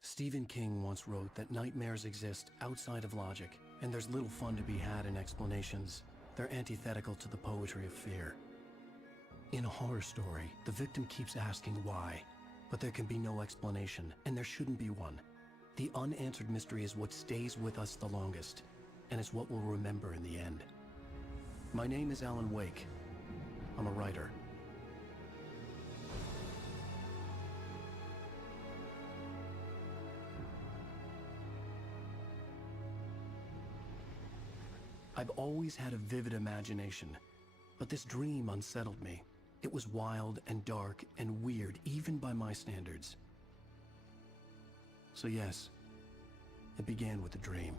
Stephen King once wrote that nightmares exist outside of logic, and there's little fun to be had in explanations. They're antithetical to the poetry of fear. In a horror story, the victim keeps asking why, but there can be no explanation, and there shouldn't be one. The unanswered mystery is what stays with us the longest, and it's what we'll remember in the end. My name is Alan Wake. I'm a writer. I've always had a vivid imagination, but this dream unsettled me. It was wild and dark and weird, even by my standards. So yes, it began with a dream.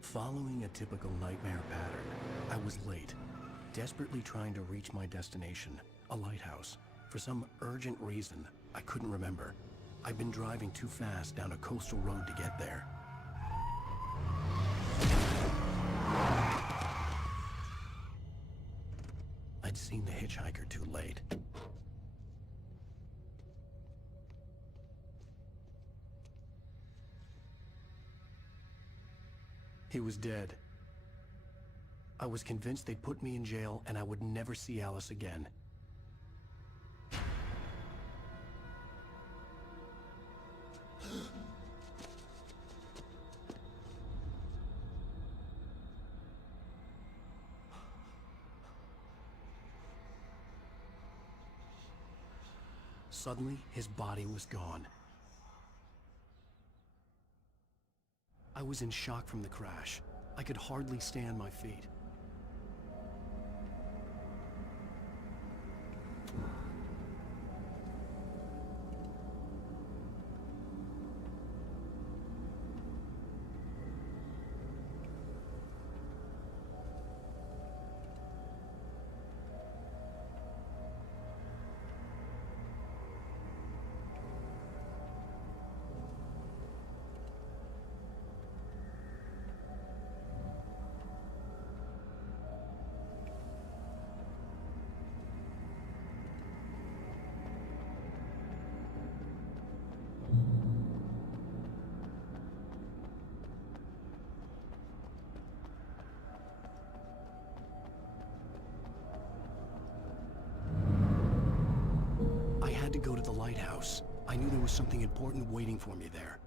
Following a typical nightmare pattern, I was late, desperately trying to reach my destination, a lighthouse. For some urgent reason, I couldn't remember. I'd been driving too fast down a coastal road to get there. I'd seen the hitchhiker too late. He was dead. I was convinced they'd put me in jail and I would never see Alice again. Suddenly, his body was gone. I was in shock from the crash. I could hardly stand my feet. To go to the lighthouse. I knew there was something important waiting for me there.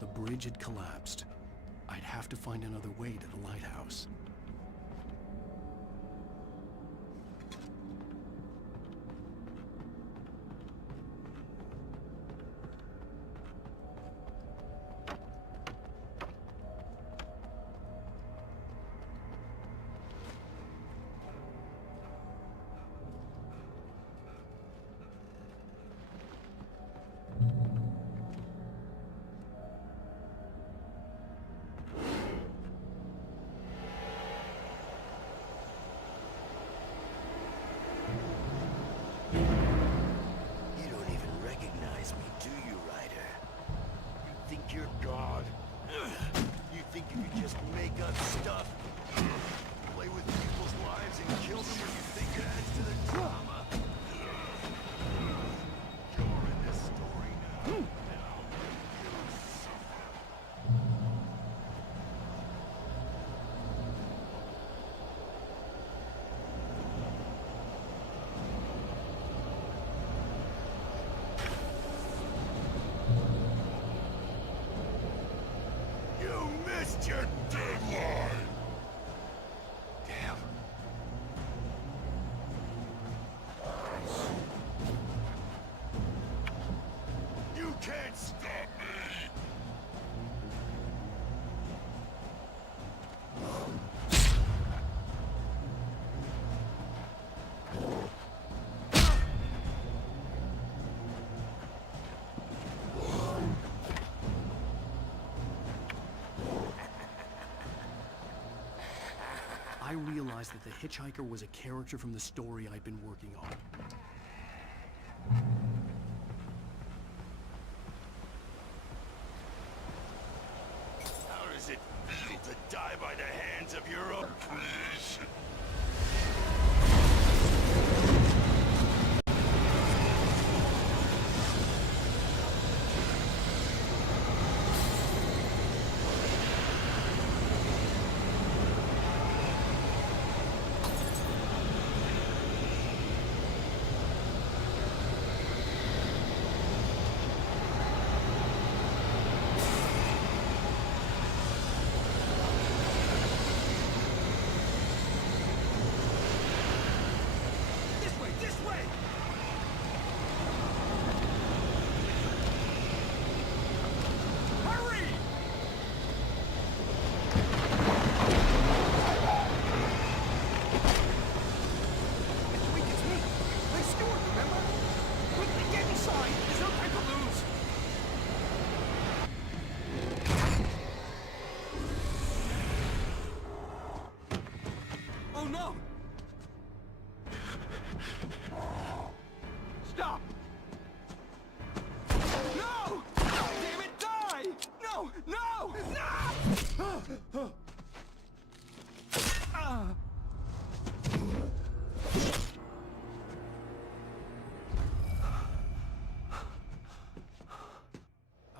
The bridge had collapsed. I'd have to find another way to the lighthouse. Your deadline! Damn. You can't stop me! I realized that the hitchhiker was a character from the story I'd been working on.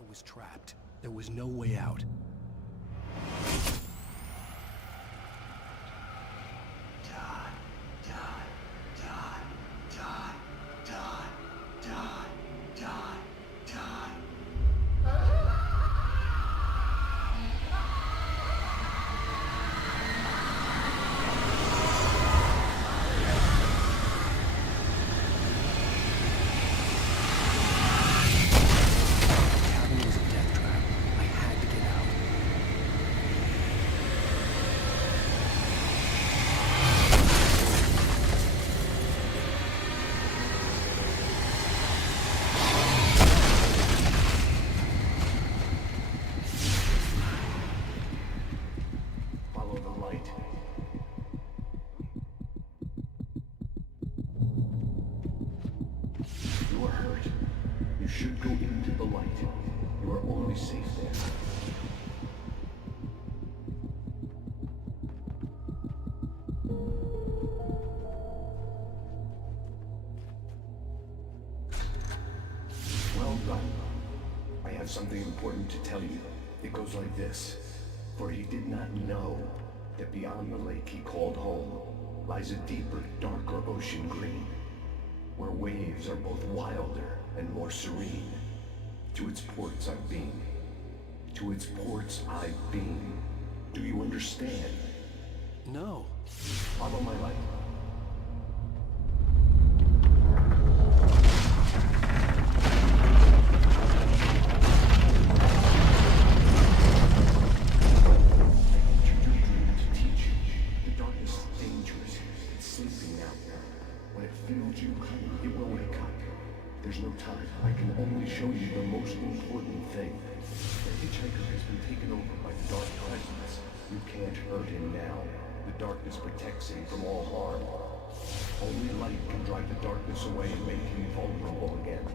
was trapped. There was no way out. Something important to tell you. It goes like this. For he did not know that beyond the lake he called home lies a deeper, darker ocean green, where waves are both wilder and more serene. To its ports I've been. To its ports I've been. Do you understand? No. Follow my light. There's no time. I can only show you the most important thing. The hitchhiker has been taken over by the dark presence. You can't hurt him now. The darkness protects him from all harm. Only light can drive the darkness away and make him vulnerable again.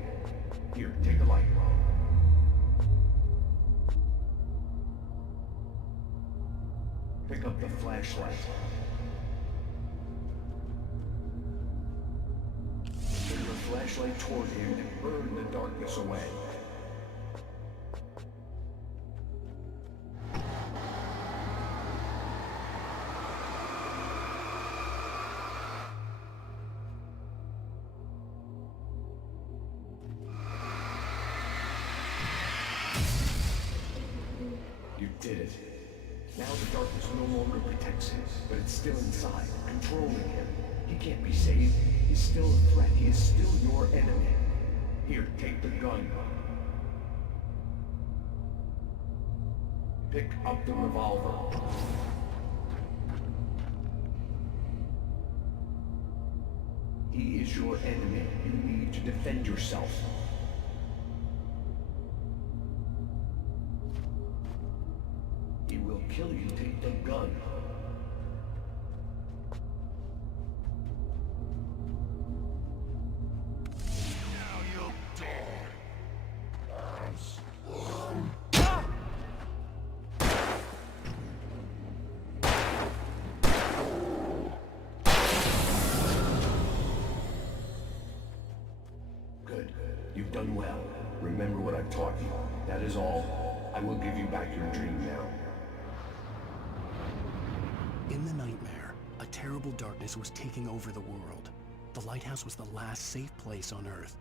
Here, take the light. Pick up the flashlight. Turn the flashlight toward him and burn the darkness away. You did it. Now the darkness no longer protects him, but it's still inside, controlling him. He can't be saved. He's still a threat. He is still your enemy. Here, take the gun. Pick up the revolver. He is your enemy. You need to defend yourself. He will kill you. Take the gun. You've done well. Remember what I've taught you. That is all. I will give you back your dream now. In the nightmare, a terrible darkness was taking over the world. The lighthouse was the last safe place on Earth.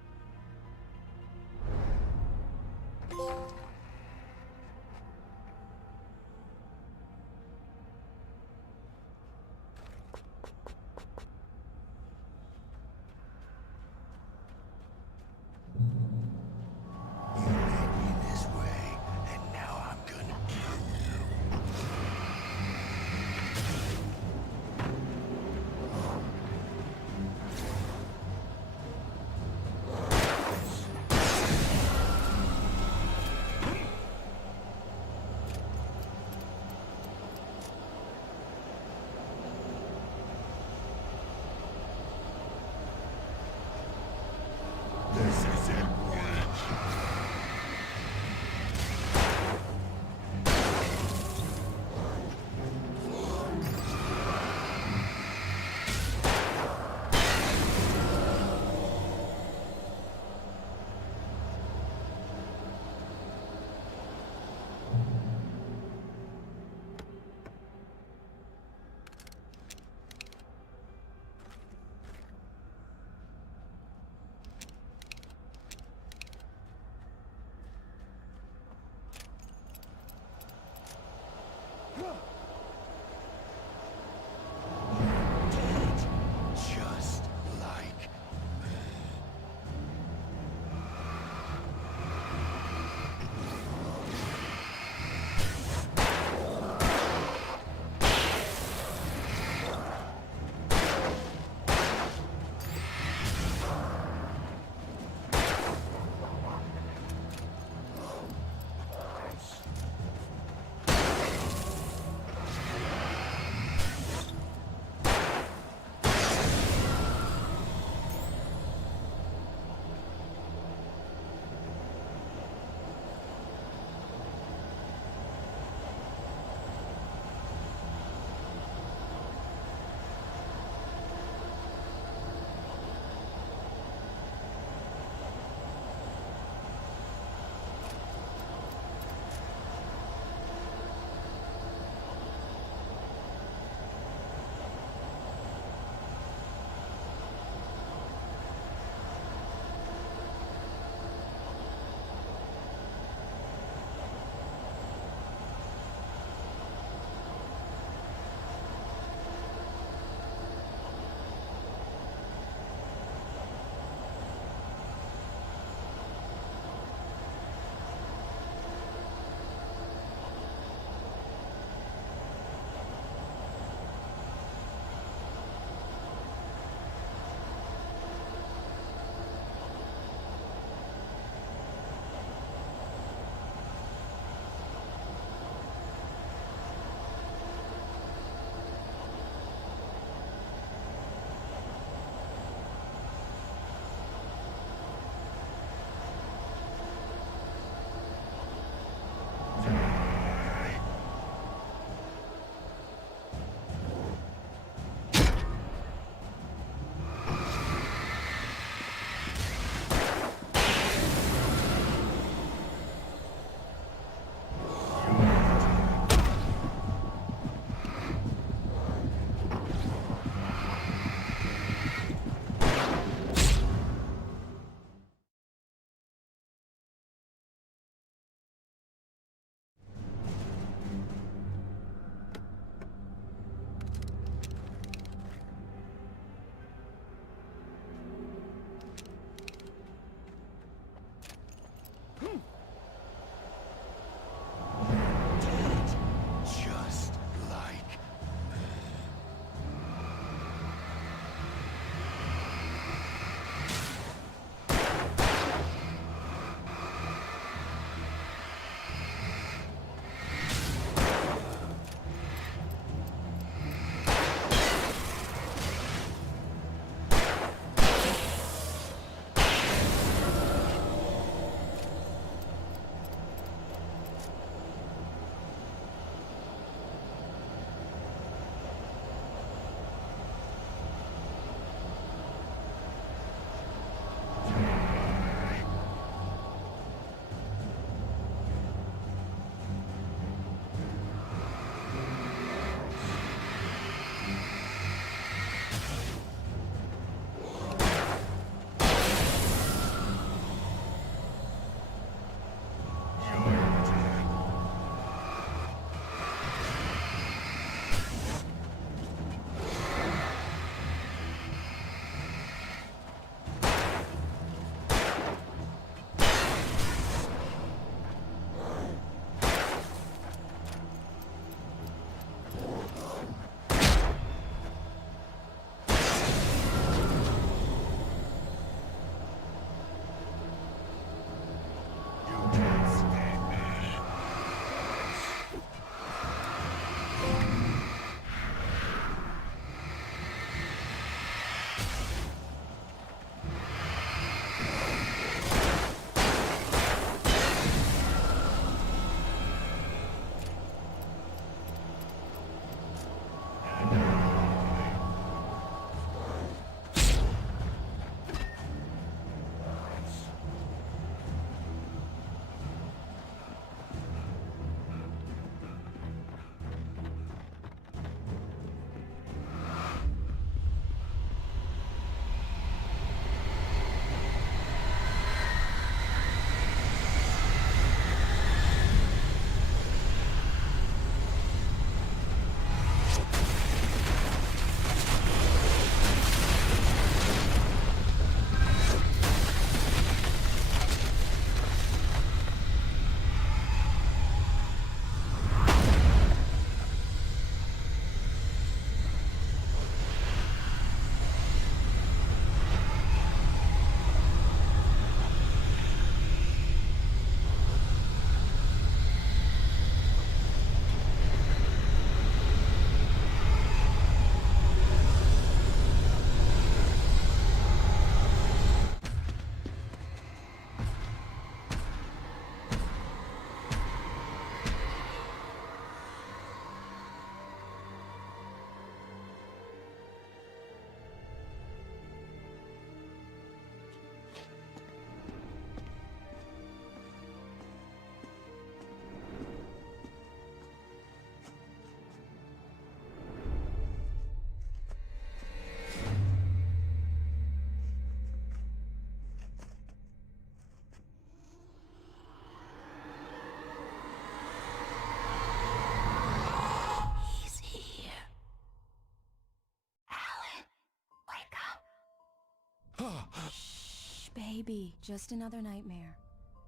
Baby, just another nightmare.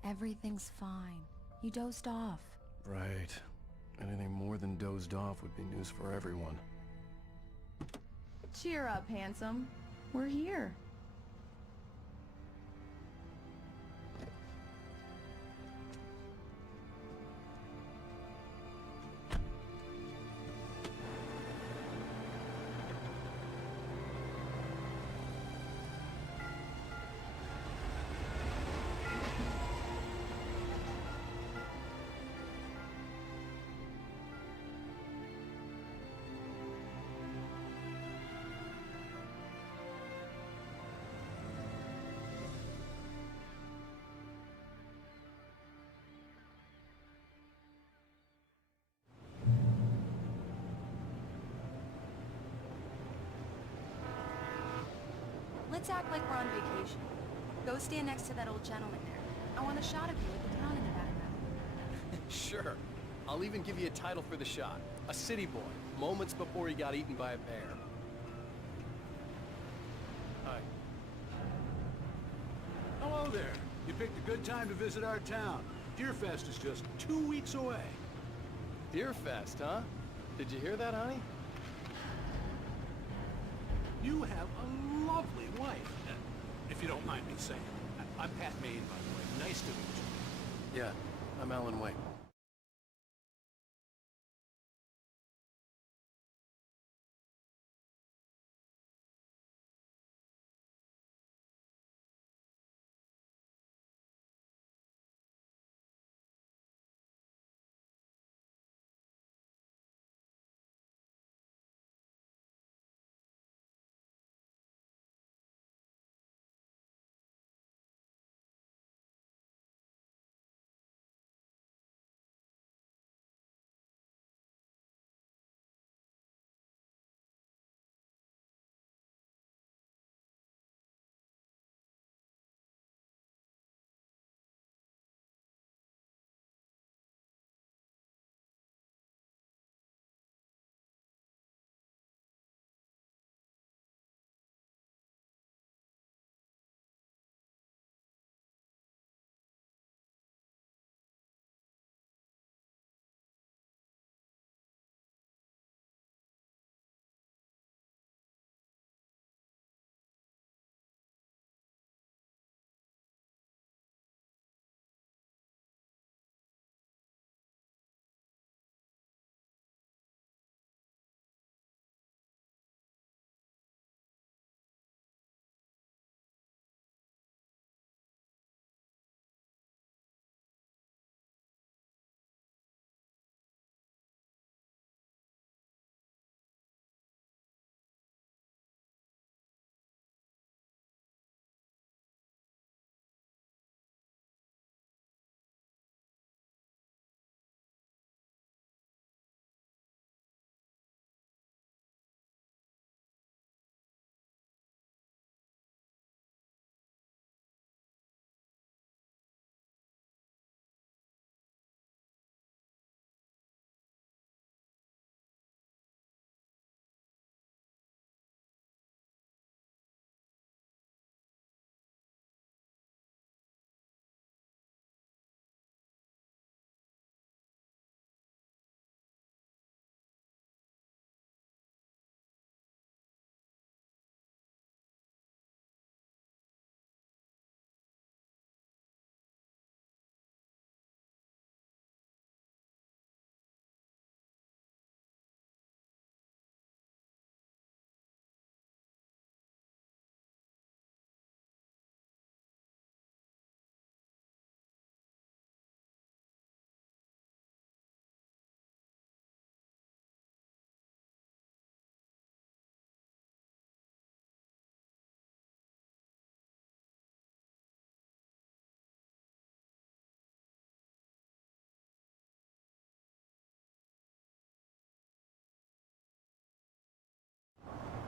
Everything's fine. You dozed off. Right. Anything more than dozed off would be news for everyone. Cheer up, handsome. We're here. Let's act like we're on vacation. Go stand next to that old gentleman there. I want a shot of you with the town in the background. Sure. I'll even give you a title for the shot. A city boy, moments before he got eaten by a bear. Hi. Hello there. You picked a good time to visit our town. Deerfest is just 2 weeks away. Deerfest, huh? Did you hear that, honey? You have a lovely wife. If you don't mind me saying. I'm Pat Maine, by the way. Nice to meet you. Yeah, I'm Alan Wake.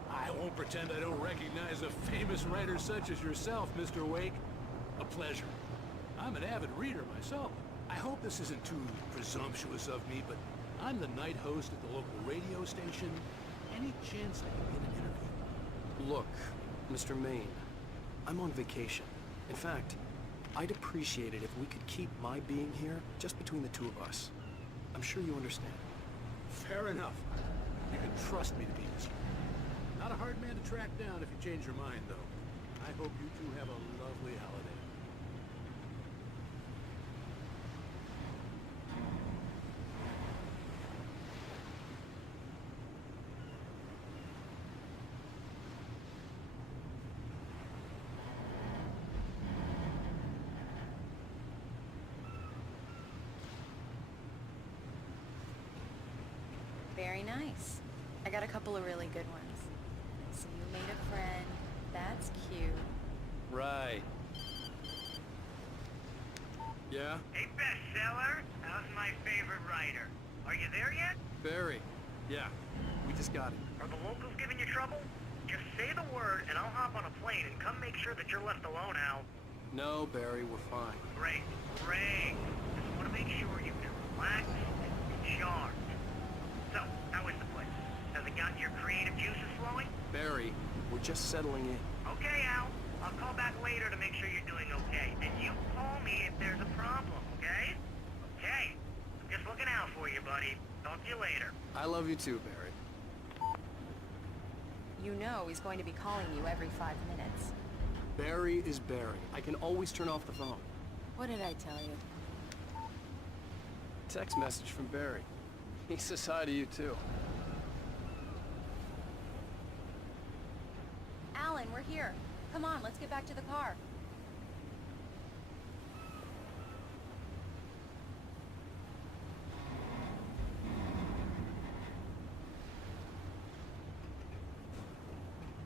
I won't pretend I don't recognize a famous writer such as yourself, Mr. Wake. A pleasure. I'm an avid reader myself. I hope this isn't too presumptuous of me, but I'm the night host at the local radio station. Any chance I can get an interview? Look, Mr. Maine, I'm on vacation. In fact, I'd appreciate it if we could keep my being here just between the two of us. I'm sure you understand. Fair enough. You can trust me to be this. Not a hard man to track down if you change your mind, though. I hope you two have a lovely holiday. Very nice. I got a couple of really good ones. So you made a friend. That's cute. Right. Yeah? Hey, bestseller. How's my favorite writer? Are you there yet? Barry. Yeah. We just got it. Are the locals giving you trouble? Just say the word and I'll hop on a plane and come make sure that you're left alone, Al. No, Barry, we're fine. Great. Just want to make sure you've been relaxed and charmed. So, how is the place? Has it gotten your creative juices flowing? Barry, we're just settling in. Okay, Al. I'll call back later to make sure you're doing okay. And you call me if there's a problem, okay? Okay. I'm just looking out for you, buddy. Talk to you later. I love you too, Barry. You know he's going to be calling you every 5 minutes. Barry is Barry. I can always turn off the phone. What did I tell you? Text message from Barry. He says hi to you too. Alan, we're here. Come on, let's get back to the car.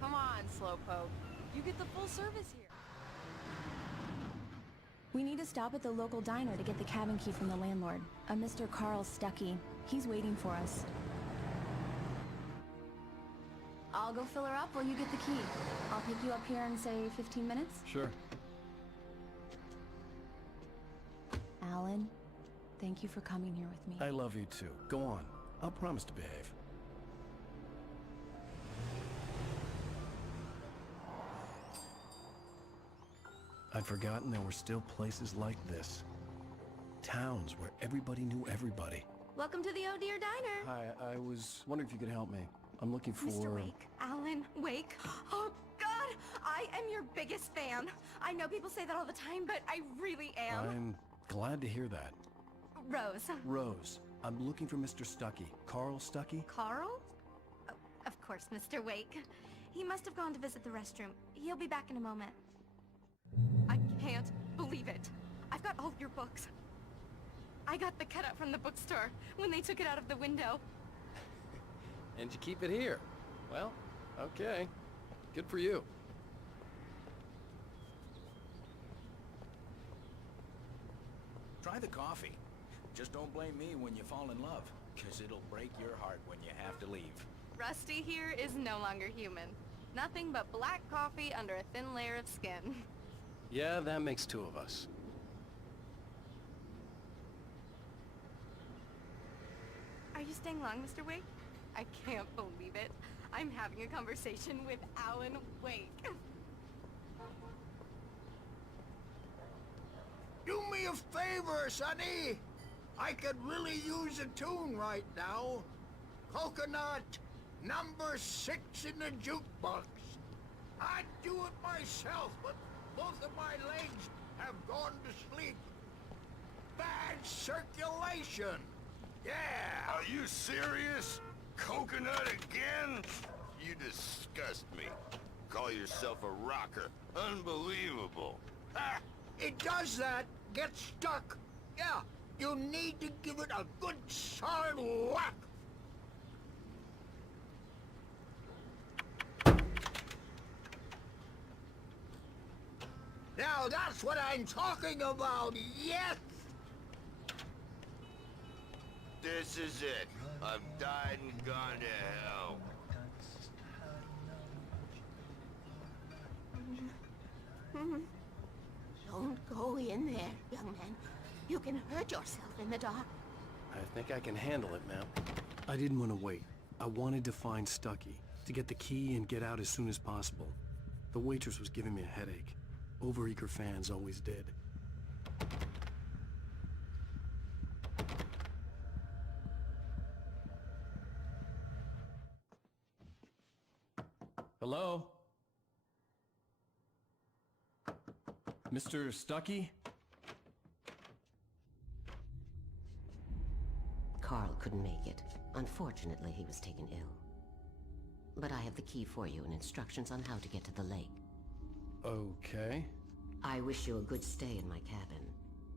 Come on, Slowpoke. You get the full service here. We need to stop at the local diner to get the cabin key from the landlord, a Mr. Carl Stuckey. He's waiting for us. I'll go fill her up while you get the key. I'll pick you up here in, say, 15 minutes? Sure. Alan, thank you for coming here with me. I love you too. Go on. I'll promise to behave. I'd forgotten there were still places like this. Towns where everybody knew everybody. Welcome to the Oh Dear Diner. Hi, I was wondering if you could help me. I'm looking for... Mr. Wake. Alan Wake. Oh, God! I am your biggest fan. I know people say that all the time, but I really am. I'm glad to hear that. Rose. Rose, I'm looking for Mr. Stuckey. Carl Stuckey? Carl? Oh, of course, Mr. Wake. He must have gone to visit the restroom. He'll be back in a moment. I can't believe it. I've got all your books. I got the cutout from the bookstore when they took it out of the window. And you keep it here. Well, okay. Good for you. Try the coffee. Just don't blame me when you fall in love, because it'll break your heart when you have to leave. Rusty here is no longer human. Nothing but black coffee under a thin layer of skin. Yeah, that makes two of us. Are you staying long, Mr. Wake? I can't believe it. I'm having a conversation with Alan Wake. Do me a favor, Sonny. I could really use a tune right now. Coconut, number 6 in the jukebox. I'd do it myself, but both of my legs have gone to sleep. Bad circulation. Yeah. Are you serious? Coconut again? You disgust me. Call yourself a rocker. Unbelievable. Ah, it does that. Get stuck. Yeah, you need to give it a good solid whack. Now that's what I'm talking about, yes! This is it. I've died and gone to hell. Don't go in there, young man. You can hurt yourself in the dark. I think I can handle it, ma'am. I didn't want to wait. I wanted to find Stuckey, to get the key and get out as soon as possible. The waitress was giving me a headache. Overeager fans always did. Hello? Mr. Stucky? Carl couldn't make it. Unfortunately, he was taken ill. But I have the key for you and instructions on how to get to the lake. Okay. I wish you a good stay in my cabin.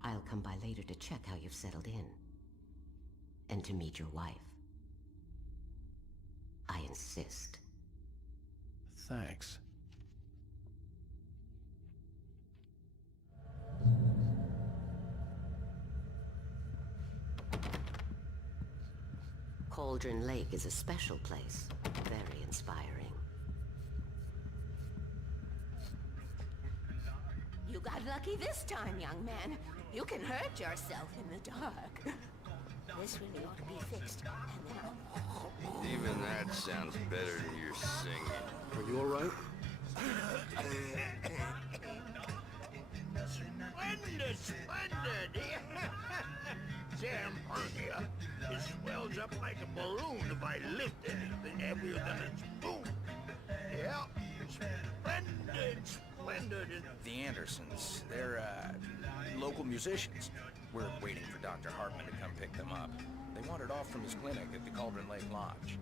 I'll come by later to check how you've settled in. And to meet your wife. I insist. Thanks. Cauldron Lake is a special place. Very inspiring. You got lucky this time, young man. You can hurt yourself in the dark. This really ought to be fixed. And then Even that sounds better than your singing. Are you alright? Splendid, splendid! Damn hernia. It swells up like a balloon if I lift anything heavier than a spoon. Yeah, splendid, splendid. The Andersons, they're, local musicians. We're waiting for Dr. Hartman to come pick them up. They wandered off from his clinic at the Cauldron Lake Lodge.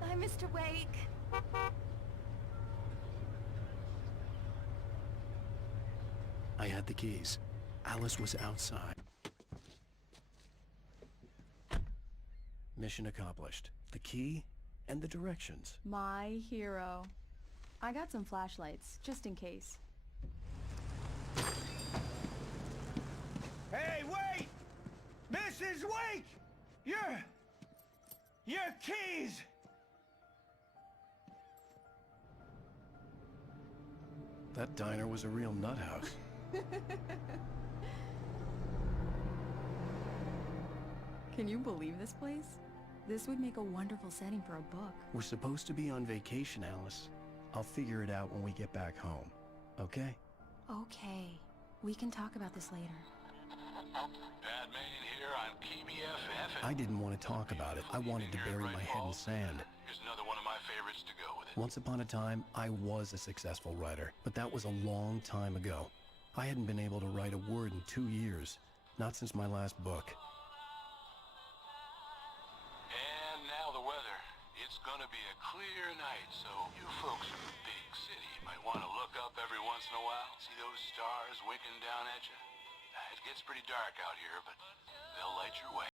Bye, Mr. Wake. I had the keys. Alice was outside. Mission accomplished. The key and the directions. My hero. I got some flashlights, just in case. Hey, wait! Mrs. Wake! Your keys! That diner was a real nut house. Can you believe this place? This would make a wonderful setting for a book. We're supposed to be on vacation, Alice. I'll figure it out when we get back home, okay? Okay. We can talk about this later. Batman here on KBFF. I didn't want to talk about it. I wanted to bury my head in sand. Here's another one of my favorites to go with it. Once upon a time, I was a successful writer, but that was a long time ago. I hadn't been able to write a word in 2 years, not since my last book. And now the weather. It's gonna be a clear night, so you folks in the big city might want to look up every once in a while. See those stars winking down at you? It gets pretty dark out here, but they'll light your way.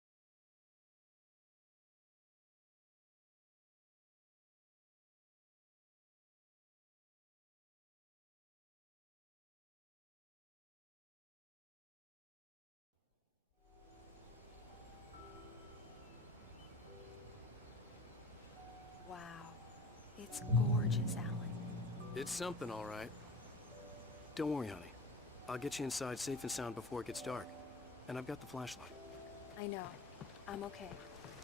Wow. It's gorgeous, Alan. It's something, all right. Don't worry, honey. I'll get you inside safe and sound before it gets dark. And I've got the flashlight. I know. I'm okay.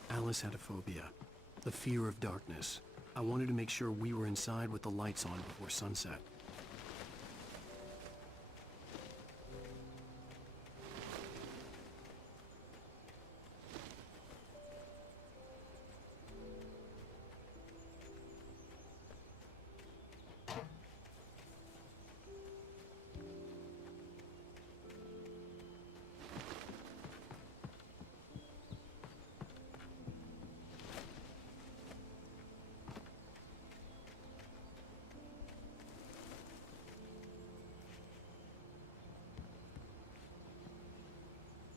Alice had a phobia. The fear of darkness. I wanted to make sure we were inside with the lights on before sunset.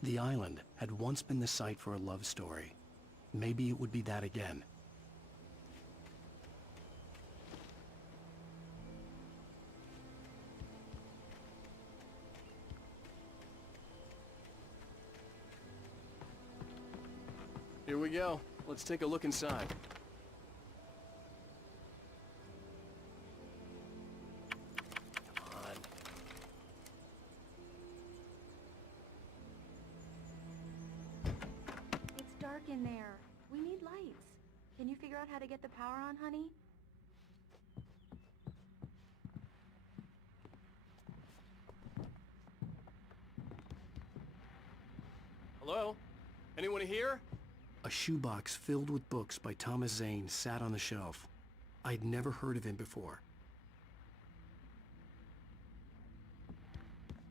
The island had once been the site for a love story. Maybe it would be that again. Here we go. Let's take a look inside. in there. We need lights. Can you figure out how to get the power on, honey? Hello? Anyone here? A shoebox filled with books by Thomas Zane sat on the shelf. I'd never heard of him before.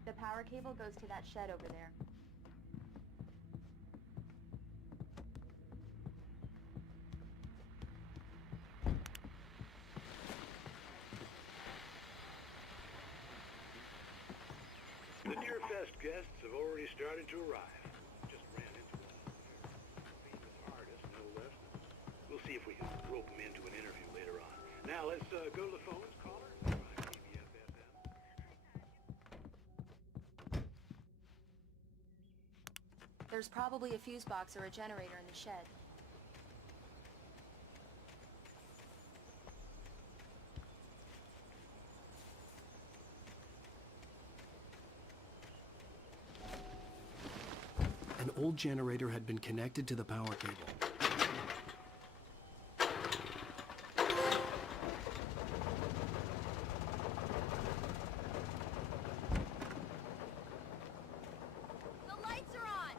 The power cable goes to that shed over there. The Deer Fest guests have already started to arrive. Just ran into one famous artist, no less. We'll see if we can rope him into an interview later on. Now let's go to the phones, caller. There's probably a fuse box or a generator in the shed. An old generator had been connected to the power cable. The lights are on!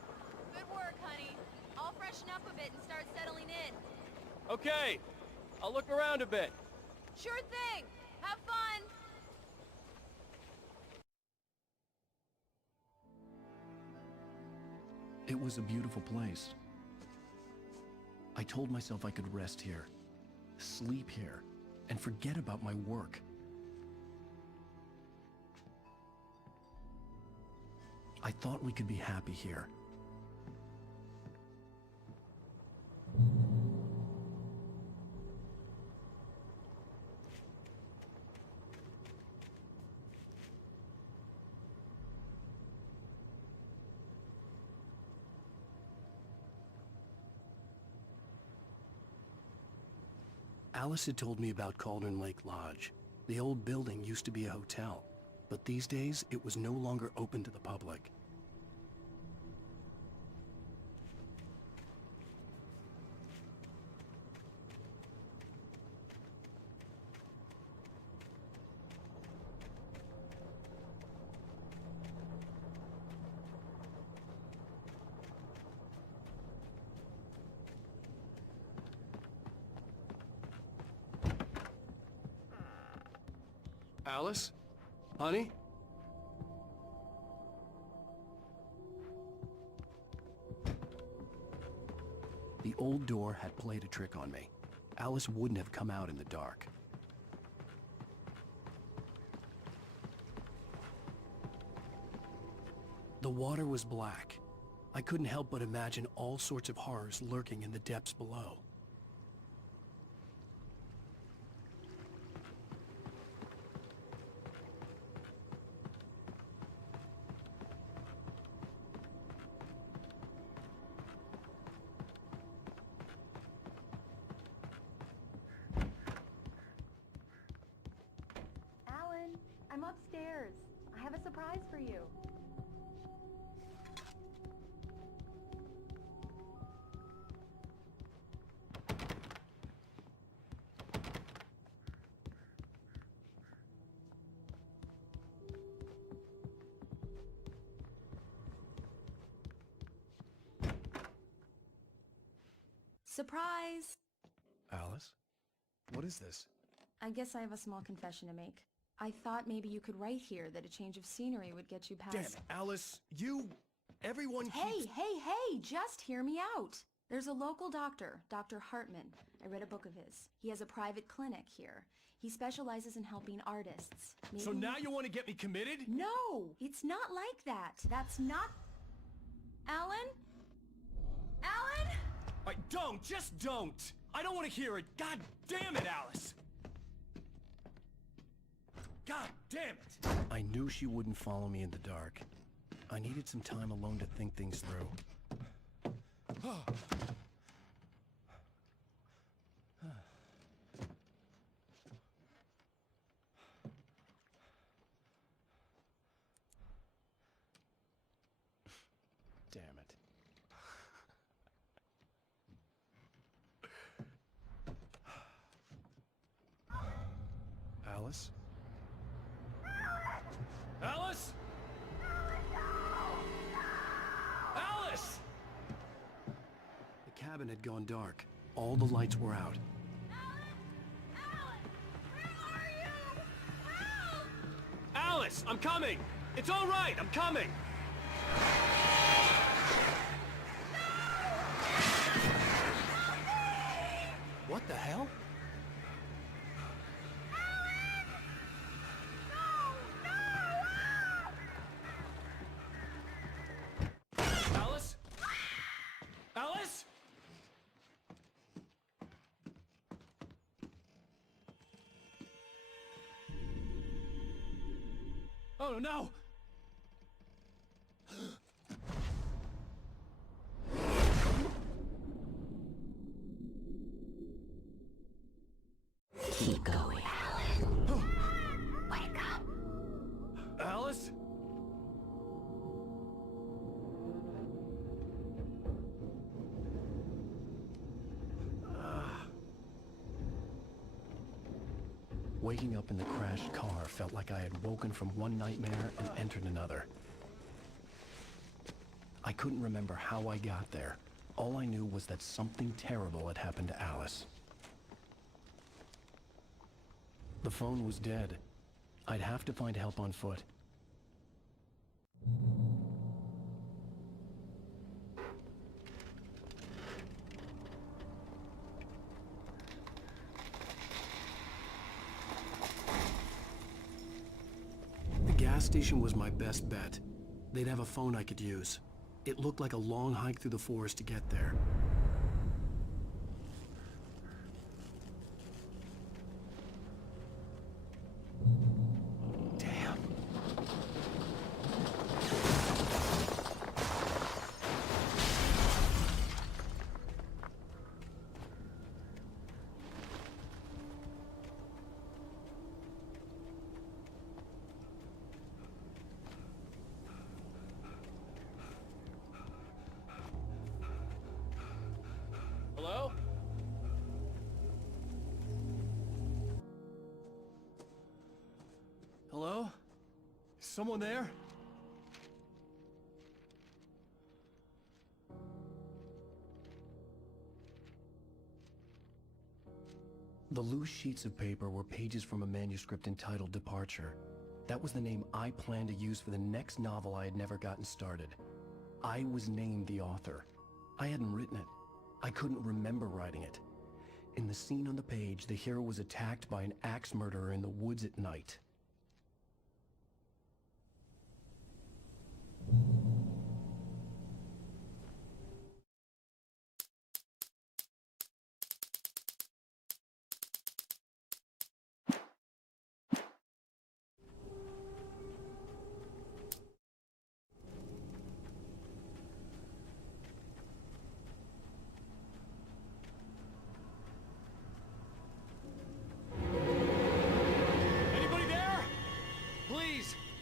Good work, honey. I'll freshen up a bit and start settling in. Okay, I'll look around a bit. Sure thing! Have fun! It was a beautiful place. I told myself I could rest here, sleep here, and forget about my work. I thought we could be happy here. Alice had told me about Cauldron Lake Lodge. The old building used to be a hotel, but these days it was no longer open to the public. Alice? Honey? The old door had played a trick on me. Alice wouldn't have come out in the dark. The water was black. I couldn't help but imagine all sorts of horrors lurking in the depths below. Alan, I'm upstairs. I have a surprise for you. Surprise! Alice? What is this? I guess I have a small confession to make. I thought maybe you could write here that a change of scenery would get you past... Damn it, Alice! Everyone Hey, just hear me out! There's a local doctor, Dr. Hartman. I read a book of his. He has a private clinic here. He specializes in helping artists. Maybe... So now you want to get me committed? No! It's not like that! That's not... Alan? Alan? Just don't! I don't want to hear it! God damn it, Alice! God damn it! I knew she wouldn't follow me in the dark. I needed some time alone to think things through. Damn it. Alice? Alice? Alice! The cabin had gone dark. All the lights were out. Alice, I'm coming! It's all right, I'm coming! What the hell? Alice? Alice? Oh no! Keep going, Alan. Wake up. Alice? Waking up in the crashed car felt like I had woken from one nightmare and entered another. I couldn't remember how I got there. All I knew was that something terrible had happened to Alice. The phone was dead. I'd have to find help on foot. The gas station was my best bet. They'd have a phone I could use. It looked like a long hike through the forest to get there. Hello? Hello? Is someone there? The loose sheets of paper were pages from a manuscript entitled Departure. That was the name I planned to use for the next novel I had never gotten started. I was named the author. I hadn't written it. I couldn't remember writing it. In the scene on the page, the hero was attacked by an axe murderer in the woods at night.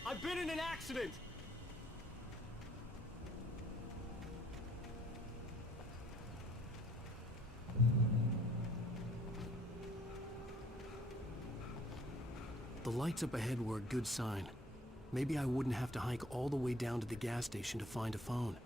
I've been in an accident! The lights up ahead were a good sign. Maybe I wouldn't have to hike all the way down to the gas station to find a phone.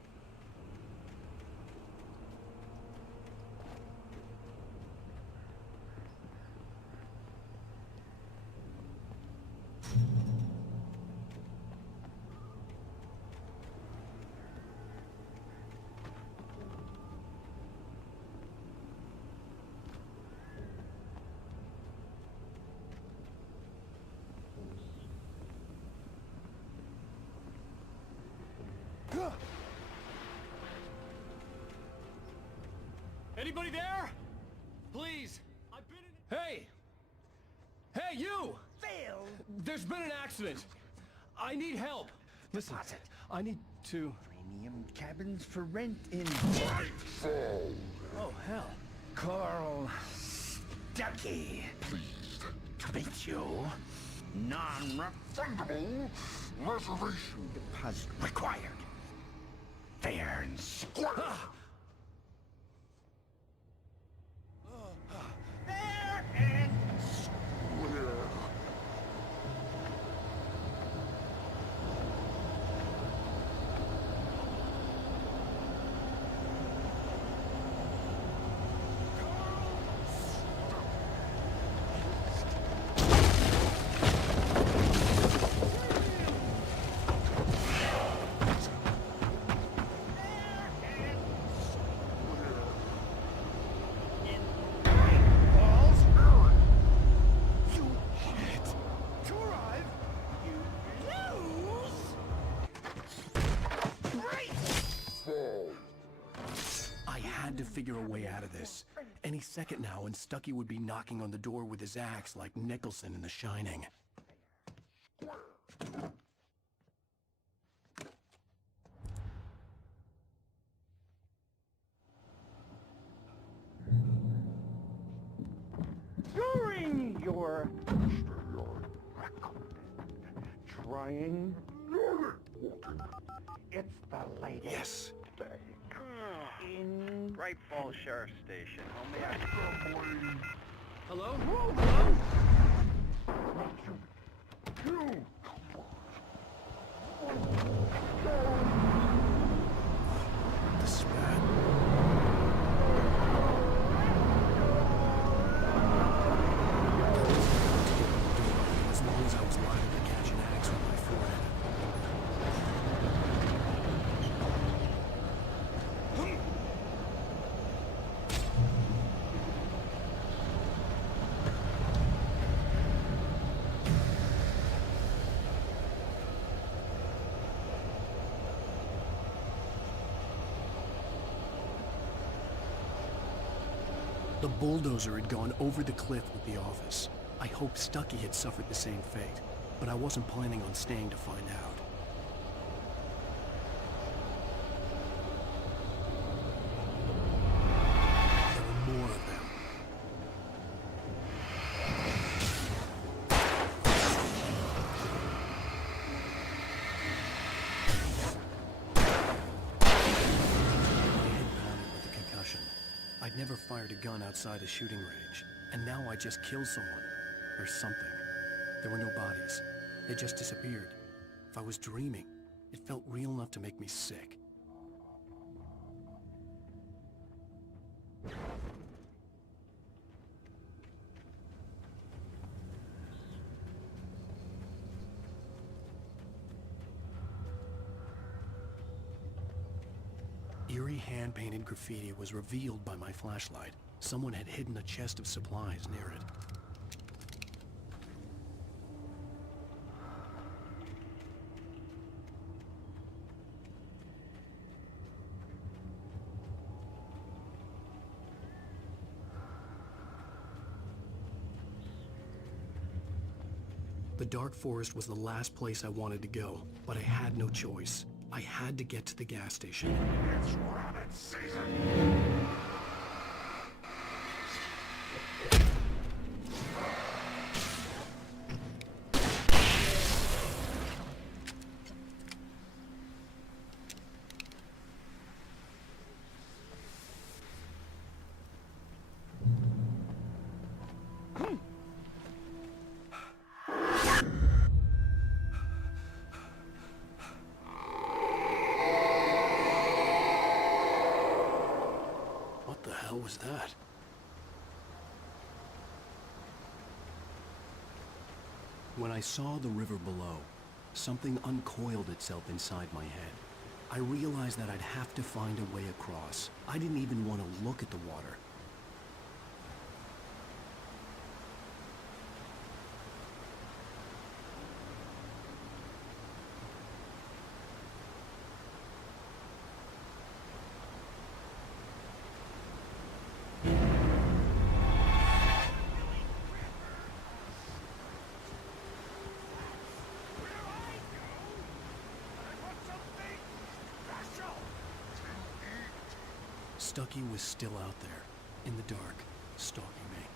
Anybody there? Please! I've been in... Hey! Hey, you! Phil! There's been an accident! I need help! Listen, I need to... Premium cabins for rent in... Oh, hell. Carl Stucky. Pleased To meet you. Non-refundable reservation deposit required. Fair and square. Fair and square. had to figure a way out of this. Any second now, and Stucky would be knocking on the door with his axe like Nicholson in The Shining. During your trying, it's the latest. Yes. In Rightfall Sheriff Station. Only I... Hello? The spat. As long as I was liable to catch an axe with my forehead. The bulldozer had gone over the cliff with the office. I hoped Stucky had suffered the same fate, but I wasn't planning on staying to find out. There were more of them. I'd never fired a gun outside a shooting range, and now I just killed someone. Or something. There were no bodies. They just disappeared. If I was dreaming, it felt real enough to make me sick. Eerie hand-painted graffiti was revealed by my flashlight. Someone had hidden a chest of supplies near it. The dark forest was the last place I wanted to go, but I had no choice. I had to get to the gas station. It's rabbit season. What was that? When I saw the river below, something uncoiled itself inside my head. I realized that I'd have to find a way across. I didn't even want to look at the water. Stucky was still out there, in the dark, stalking me.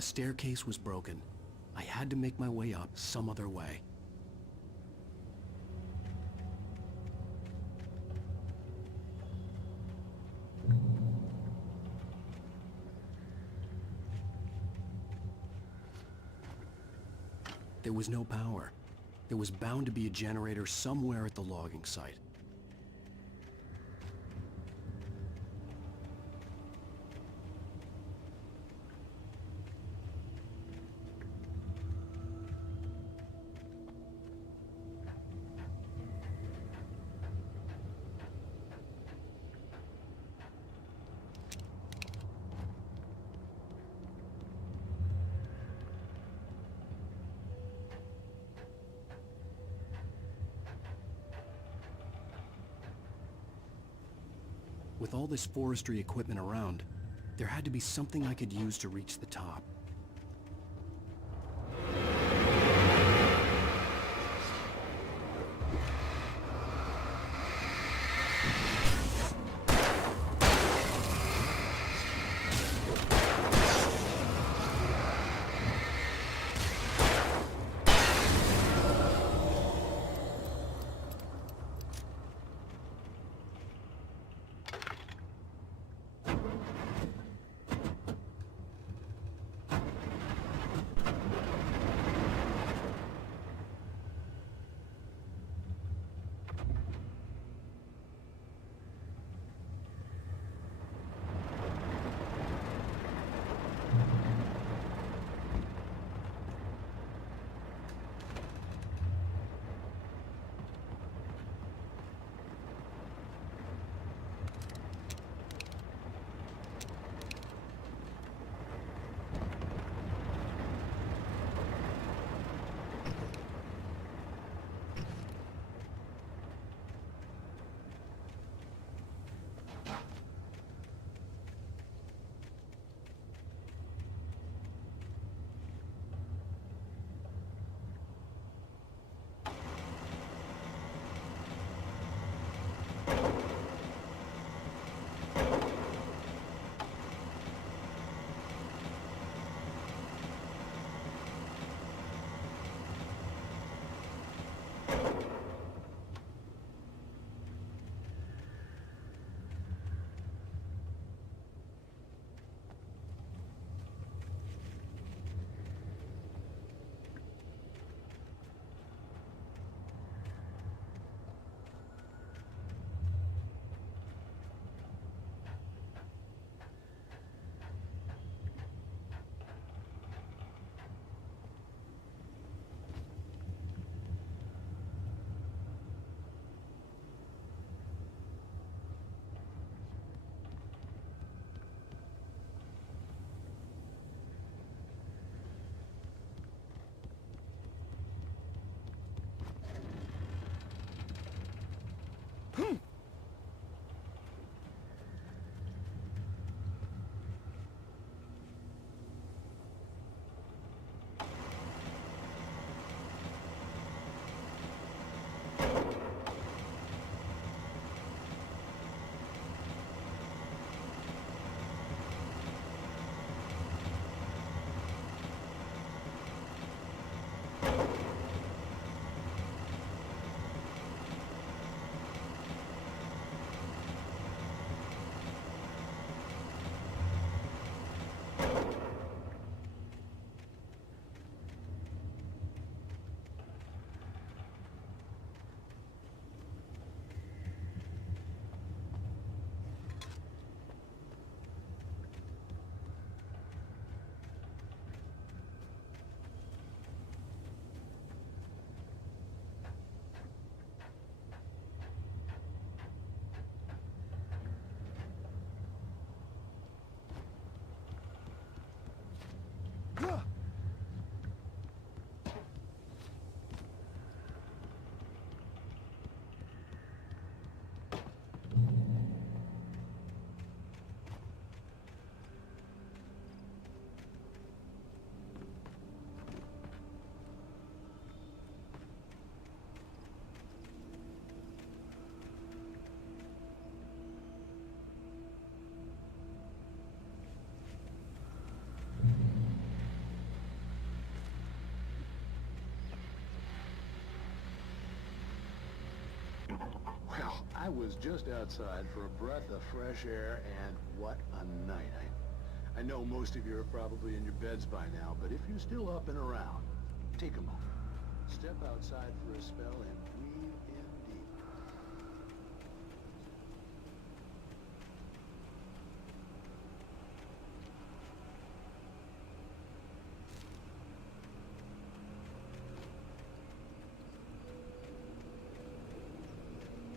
The staircase was broken. I had to make my way up some other way. There was no power. There was bound to be a generator somewhere at the logging site. With all this forestry equipment around, there had to be something I could use to reach the top. was just outside for a breath of fresh air, and what a night. I know most of you are probably in your beds by now, but if you're still up and around, take a moment. Step outside for a spell and breathe in deep.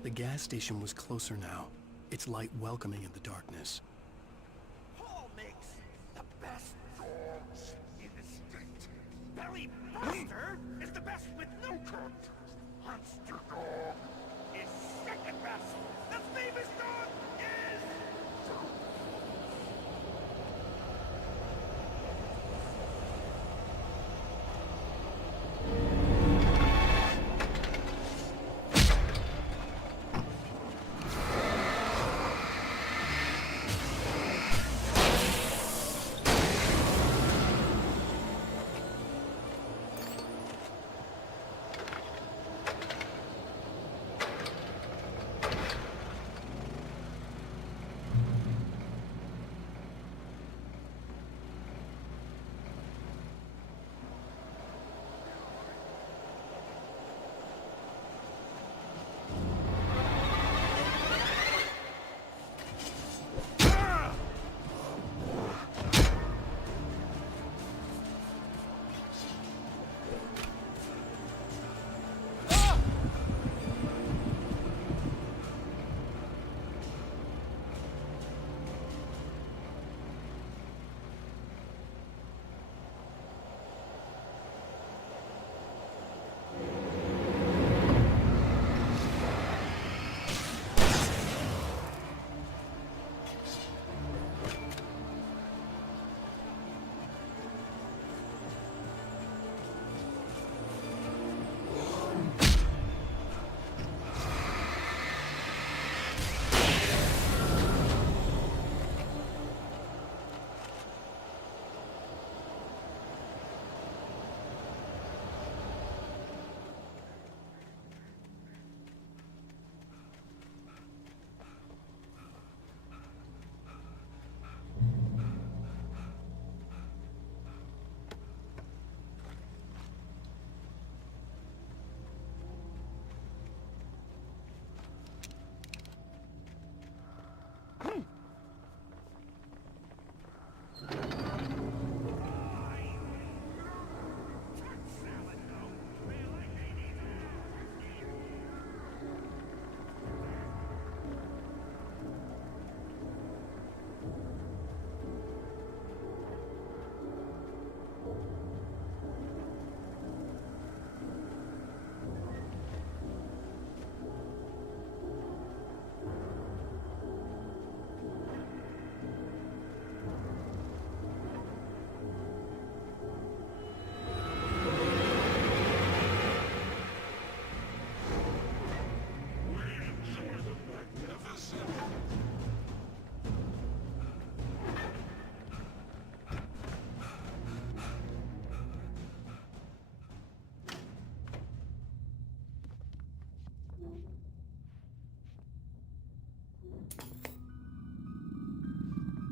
The gas station was closer now, its light welcoming in the darkness. Paul makes the best dogs in the state. Barry Buster is the best with no cut. Monster Dog is second best. The famous dog is...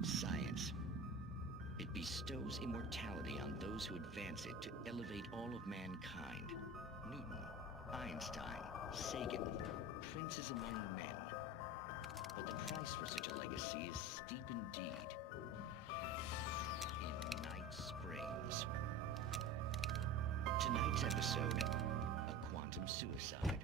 Science. It bestows immortality on those who advance it to elevate all of mankind. Newton, Einstein, Sagan, princes among men. But the price for such a legacy is steep indeed. In Night Springs. Tonight's episode, a quantum suicide.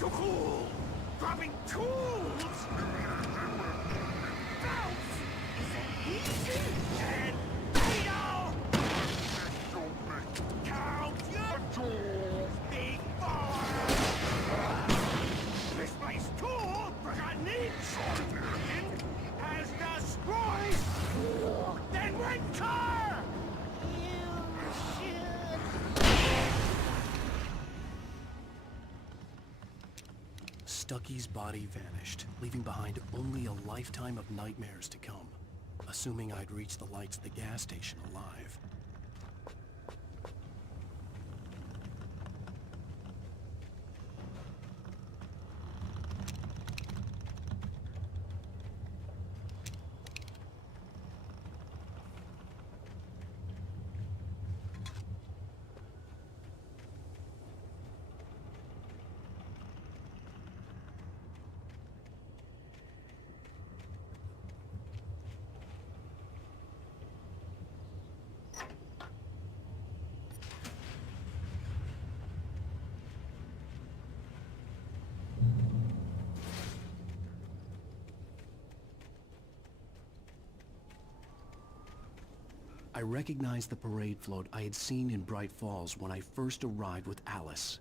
Too cool! Dropping tools! Bounce! Is it easy? And fatal! Count your tools, big boy! Misplaced tool, forgotten each, has destroyed! Then rent car! You should... Stucky's body vanished, leaving behind only a lifetime of nightmares to come, assuming I'd reach the lights of the gas station alive. I recognized the parade float I had seen in Bright Falls when I first arrived with Alice.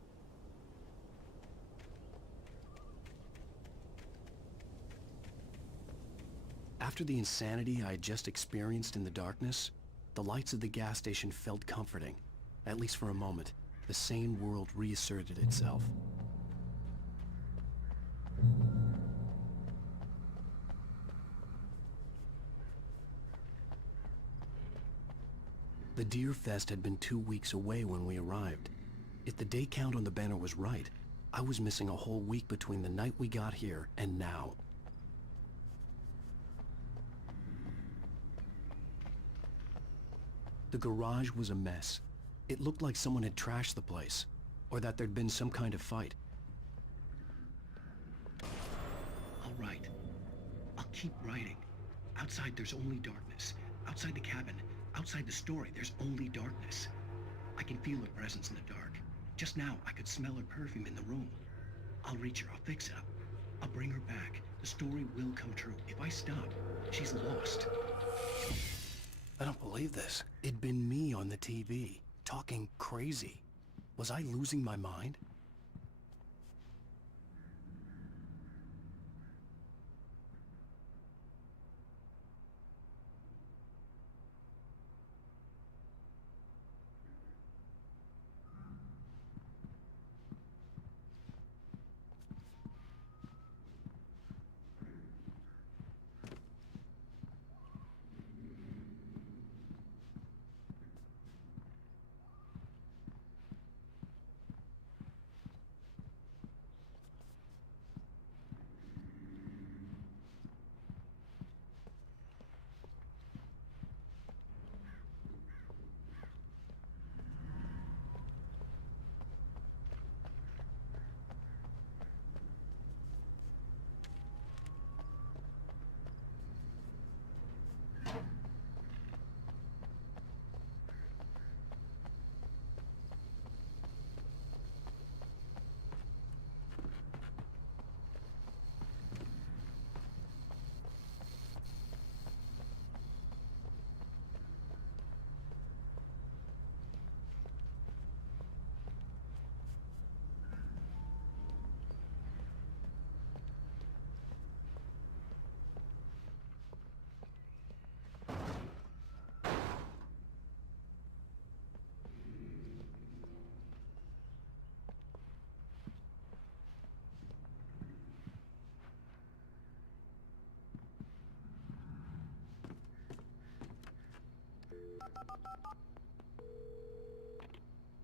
After the insanity I had just experienced in the darkness, the lights of the gas station felt comforting. At least for a moment, the sane world reasserted itself. The Deer Fest had been 2 weeks away when we arrived. If the day count on the banner was right, I was missing a whole week between the night we got here and now. The garage was a mess. It looked like someone had trashed the place, or that there'd been some kind of fight. All right. I'll keep writing. Outside there's only darkness. Outside the cabin, outside the story, there's only darkness. I can feel her presence in the dark. Just now, I could smell her perfume in the room. I'll reach her, I'll fix it up. I'll bring her back. The story will come true. If I stop, she's lost. I don't believe this. It'd been me on the TV, talking crazy. Was I losing my mind?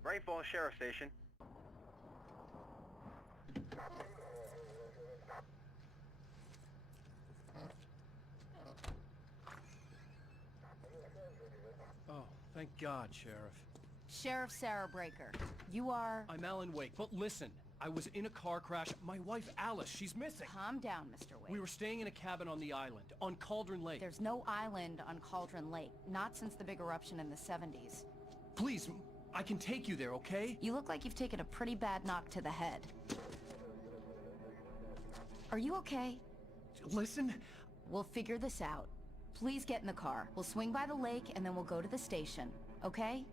Great Falls Sheriff Station. Oh, thank God, Sheriff. Sheriff Sarah Breaker. You are... I'm Alan Wake, but listen. I was in a car crash. My wife, Alice, she's missing. Calm down, Mr. Wake. We were staying in a cabin on the island, on Cauldron Lake. There's no island on Cauldron Lake, not since the big eruption in the 70s. Please, I can take you there, okay? You look like you've taken a pretty bad knock to the head. Are you okay? Listen. We'll figure this out. Please get in the car. We'll swing by the lake and then we'll go to the station, okay?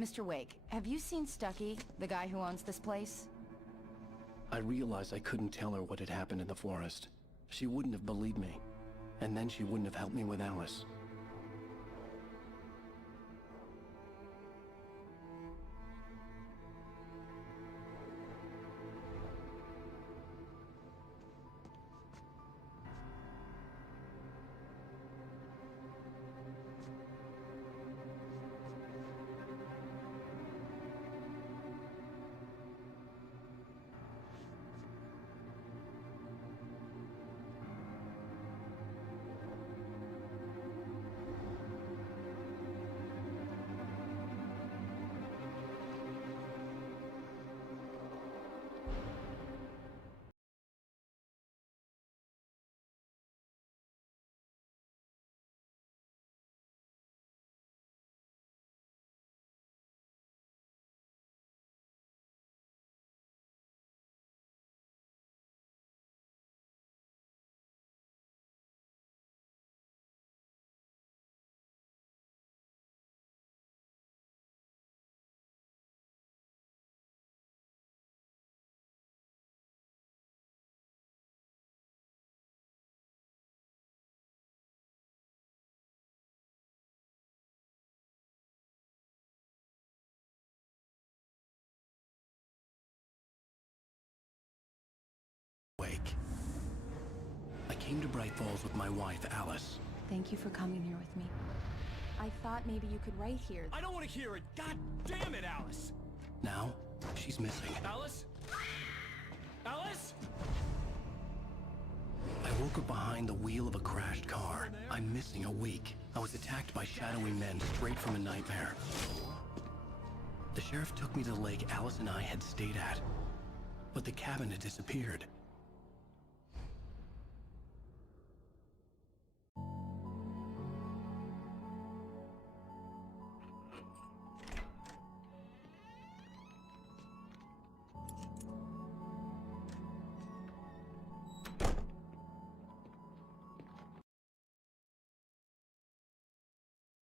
Mr. Wake, have you seen Stucky, the guy who owns this place? I realized I couldn't tell her what had happened in the forest. She wouldn't have believed me. And then she wouldn't have helped me with Alice. Wake. I came to Bright Falls with my wife, Alice. Thank you for coming here with me. I thought maybe you could write here. I don't want to hear it! God damn it, Alice! Now, she's missing. Alice? Alice? I woke up behind the wheel of a crashed car. I'm missing a week. I was attacked by shadowy men straight from a nightmare. The sheriff took me to the lake Alice and I had stayed at. But the cabin had disappeared.